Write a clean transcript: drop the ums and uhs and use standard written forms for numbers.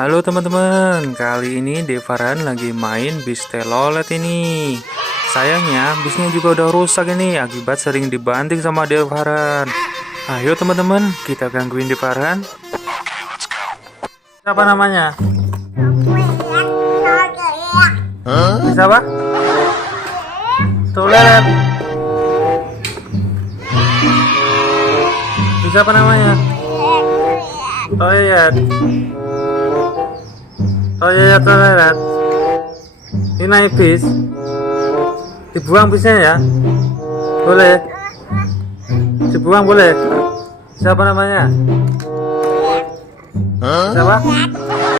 Halo teman-teman, kali ini Devaran lagi main bis telolet ini. Sayangnya bisnya juga udah rusak ini akibat sering dibanting sama Devaran. Ayo teman-teman, kita gangguin Devaran. Siapa namanya? Bisa apa? Toilet. Bisa apa namanya? Toilet. Toilet. Ini naik bis. Dibuang bisnya ya. Boleh. Dibuang boleh. Siapa namanya? Siapa?